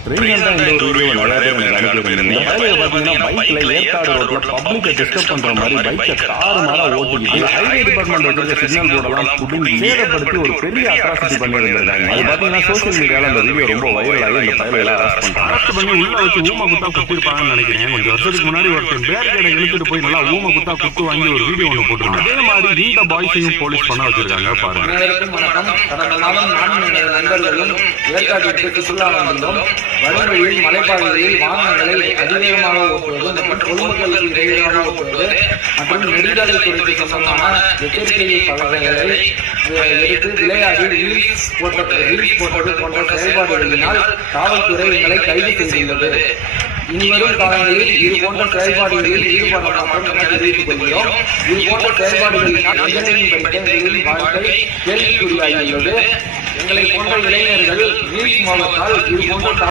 இந்த ஒரு வீடியோ நிறைய பேர் பாத்தீங்கன்னா பைக்ல ஏற்காடு ரோட்ல பப்ளிக்கை டிஸ்டர்ப் பண்ற மாதிரி பைக்கை தாறுமாறா ஓட்டிக்கிட்டு ஹைவே டிபார்ட்மெண்ட் வச்சிருக்க சிக்னல் போர்டெல்லாம் புடிங்கி சேதப்படுத்தி ஒரு பெரிய அட்ராசிட்டி பண்ணிருந்தாங்க. அது பாத்தீங்கன்னா சோசியல் மீடியால அந்த வீடியோ ரொம்ப வைரல் ஆகி இந்த பயலை அரெஸ்ட் பண்ணி உள்ள வச்சு ஊம குத்தா குத்திருப்பாங்கன்னு நினைக்கிறேன். கொஞ்சம் வருஷத்துக்கு முன்னாடி ஒருத்தன் பேரிகேடை இழுத்துட்டு போய் நல்லா ஊம குத்தா குத்து வாங்கி ஒரு வீடியோ ஒன்று போட்டுருக்காங்க. அதே மாதிரி இந்த பாய்ஸையும் போலீஸ் பண்ண வச்சிருக்காங்க பாருங்க. வடவழியில் மலைப்பாதைகளில் வாகனங்களை அதிவேகமாக ஓட்டுவது மற்றும் பொதுமக்களுக்கு இடையிலாக ஓட்டுவது மற்றும் நெடுஞ்சாலைத்துறைக்கு சொந்தமான எச்சரிக்கை பலகைகளை எடுத்து விளையாடி ரீல்ஸ் போட்டது போன்ற செயல்பாடுகளினால் காவல்துறை எங்களை கைது செய்துள்ளது. இனிவரும் காலங்களில் இது போன்ற செயல்பாடுகளில் ஈடுபட மாட்டோம் என தெரிவித்துக் கொள்கிறோம். இது போன்ற செயல்பாடுகளினால் இளைஞர்களின் படித்த வாழ்க்கை கேள்விக்குறியாகியுள்ளது. எங்களை போன்ற இளைஞர்கள் ரீல்ஸ் மூலத்தால் இது போன்ற